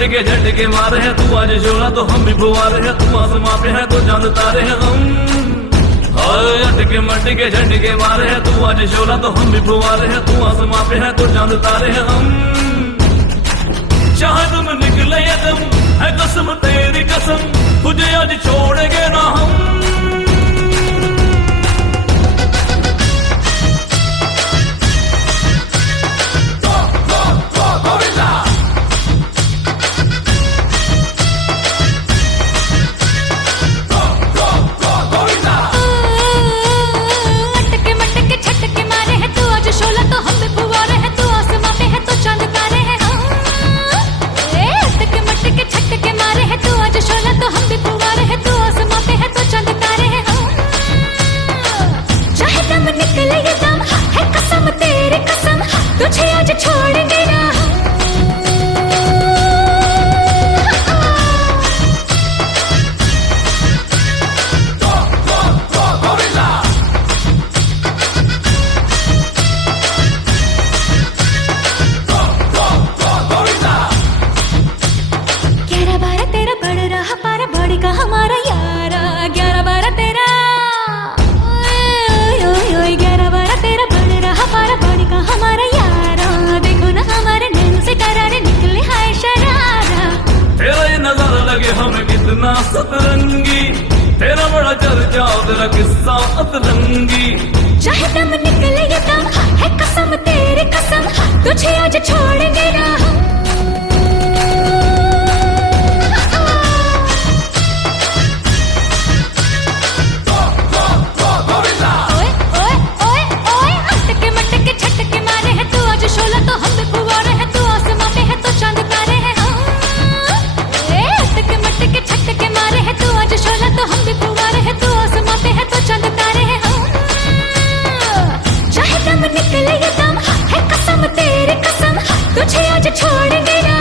मटके झटके मारे हैं, तू आज शोला तो हम भी फुवारे हैं, तू आसमां पे है तो चांद तारे हैं हम। हाय अटके मटके झटके मारे हैं, तू आज शोला तो हम भी फुवारे हैं, तू आसमां पे है तो चांद तारे हैं हम। चाहे तुम निकले यदम है कसम तेरी कसम, तुझे आज छोड़ेंगे ना हम। तुझे आज छोड़ेंगे ना हमें कितना सतरंगी, तेरा बड़ा चर्चा तेरा किस्सा अतरंगी। चाहे दम निकले ये दम है कसम तेरी कसम, तुझे आज छोड़ेंगे ना हम। ओए ओए ओए ओए अटके मटके झटके मारे हैं, तू आज शोला तो हम भी फुवारे हैं, तू आसमां पे है तो चांद तारे हैं हम। के छटके मारे हैं, तू आज शोला तो हम भी फुवारे हैं, तू आसमां पे है तो चांद तारे हैं हम। चाहे दम निकले ये दम है कसम तेरी कसम, तुझे आज छोड़ेंगे ना।